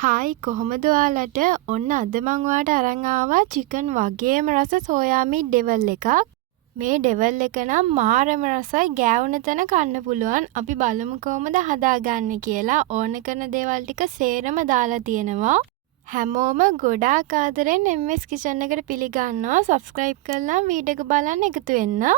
Hi කොහොමද ඔයාලට? ඔන්න අද මං ඔයාලට අරන් ආවා චිකන් වගේම රස සෝයා මීට් ඩෙවල් එකක්. මේ ඩෙවල් එක නම් මාරම රසයි, ගෑවුන තැන කන්න පුළුවන්. අපි බලමු කොහොමද හදාගන්නේ කියලා. ඕන කරන දේවල් ටික සේරම දාලා තියෙනවා. හැමෝම ගොඩාක් ආදරෙන් MS කිචන් එකට පිළිගන්නවා. සබ්ස්ක්‍රයිබ් කරලා වීඩියෝ එක බලන්න එකතු වෙන්න.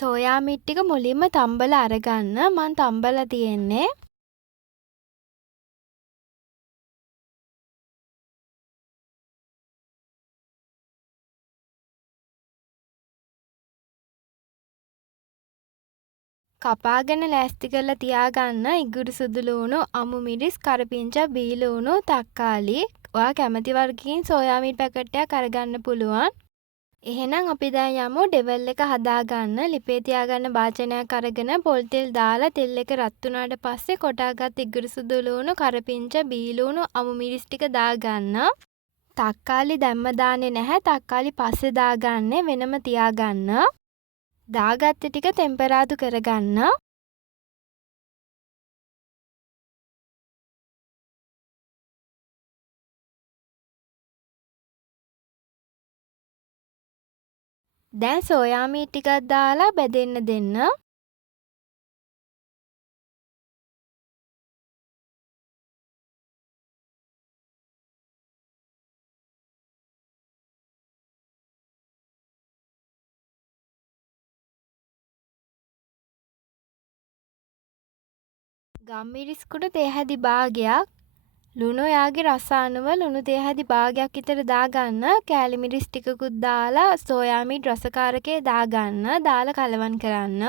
සෝයා මීට් ටික මුලින්ම තම්බලා අරගන්න. මං තම්බලා තියෙන්නේ. කපාගෙන ලෑස්ති කරලා තියාගන්න ඉගුරු සුදු ලූණු, අමු මිරිස්, කරපිංචා, බී ලූණු, තක්කාලි. ඔයා කැමති වර්ගකින් සෝයා මීට් පැකට් එකක් අරගන්න පුළුවන්. එහෙනම් අපි දැන් යමු ඩෙවල් එක හදාගන්න. ලිපේ තියාගන්න භාජනයක් අරගෙන පොල් තෙල් දාලා තෙල් එක රත් වුණාට පස්සේ කොටාගත් ඉගුරු සුදු ලූණු, කරපිංචා, බී ලූණු, අමු මිරිස් ටික දාගන්න. තක්කාලි දැම්ම දාන්නේ නැහැ. තක්කාලි පස්සේ දාගන්නේ, වෙනම තියාගන්න. දාගත්ත ටික ටෙම්පරාදු කරගන්න. දැන් සෝයා මීට් ටිකක් දාලා බෙදෙන්න දෙන්න. ගම්මිරිස් කුඩු තේ හැදි භාගයක්, ලුණු යාගේ රස අනුව ලුණු තේ හැදි භාගයක් විතර දාගන්න. කෑලි මිරිස් ටිකකුත් දාලා සෝයා මීට් රසකාරකේ දාගන්න. දාලා කලවම් කරන්න.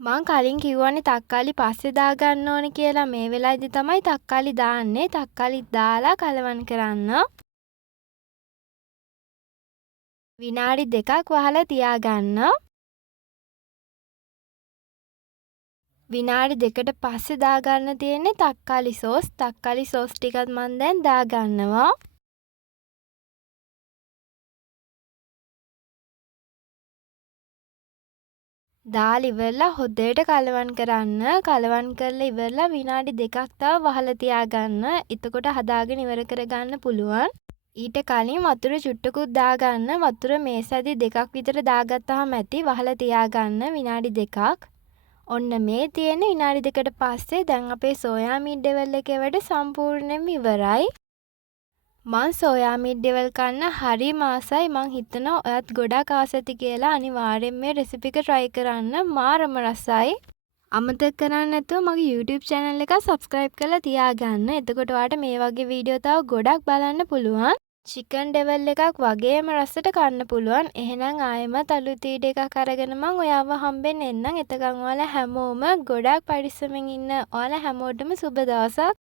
මං කලින් කිව්වනේ තක්කාලි පස්සේ දාගන්න ඕනේ කියලා. මේ වෙලාවේදී තමයි තක්කාලි දාන්නේ. තක්කාලි දාලා කලවම් කරන්න. විනාඩි 2ක් වහලා තියාගන්න. විනාඩි 2කට පස්සේ දාගන්න තියෙන්නේ තක්කාලි සෝස්. තක්කාලි සෝස් ටිකත් මං දැන් දාගන්නවා. දාලා ඉවරලා හොඳට කලවම් කරන්න. කලවම් කරලා ඉවරලා විනාඩි 2ක් තව වහලා තියාගන්න. එතකොට හදාගෙන ඉවර කරගන්න පුළුවන්. ඊට කලින් වතුර චුට්ටකුත් දාගන්න. වතුර මේසැදි 2ක් විතර දාගත්තාම ඇති. වහලා තියාගන්න විනාඩි 2ක්. ඔන්න මේ තියෙන විනාඩි 2කට පස්සේ දැන් අපේ සෝයා මීට් ඩෙවල් එකේ වැඩ සම්පූර්ණයෙන්ම ඉවරයි. මං සෝයා මීට් ඩෙවල් කන්න හරිම ආසයි. මං හිතනවා ඔයත් ගොඩාක් ආස ඇති කියලා. අනිවාර්යෙන් මේ රෙසිපි එක try කරන්න. මාරම රසයි. අමතක කරන්න නැතුව මගේ YouTube channel එක subscribe කරලා තියාගන්න. එතකොට ඔයාලට මේ වගේ වීඩියෝ තව ගොඩක් බලන්න පුළුවන්. චිකන් ඩෙවල් එකක් වගේම රසට කන්න පුළුවන්. එහෙනම් ආයෙමත් අලුත් වීඩියෝ එකක් අරගෙන මං ඔයාව හම්බෙන්න එන්නම්. එතකන් ඔයාලා හැමෝම ගොඩාක් පරිස්සමෙන් ඉන්න. ඔයාලා හැමෝටම සුබ දවසක්.